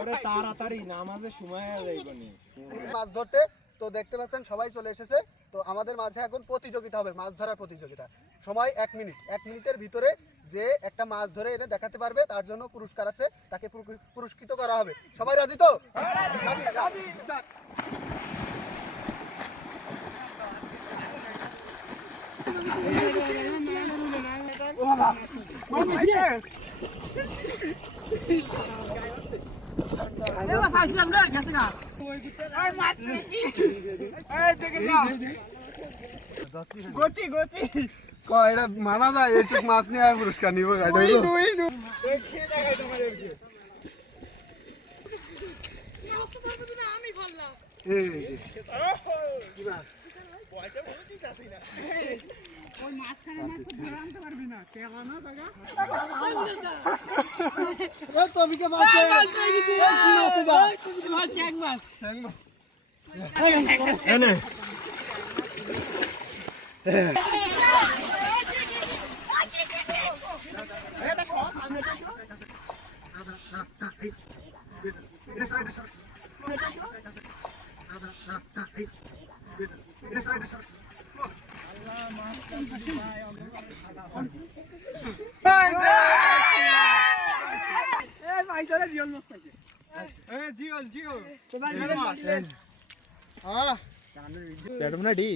ওরে তাড়াতাড়ি নামাজের সময় হয়ে যাইবনি। মাছ ধরতে তো দেখতে পাচ্ছেন সবাই চলে এসেছে। তো আমাদের মাঝে এখন প্রতিযোগিতা হবে, মাছ ধরার প্রতিযোগিতা। সময় 1 মিনিট, 1 মিনিটের ভিতরে যে একটা মাছ ধরে এনে দেখাতে পারবে তার জন্য পুরস্কার আছে, তাকে পুরস্কৃত করা হবে। সবাই রাজি তো? এটা মানা যায়, একটু মাছ নিয়ে পুরস্কার নিব। পেটম না ডি।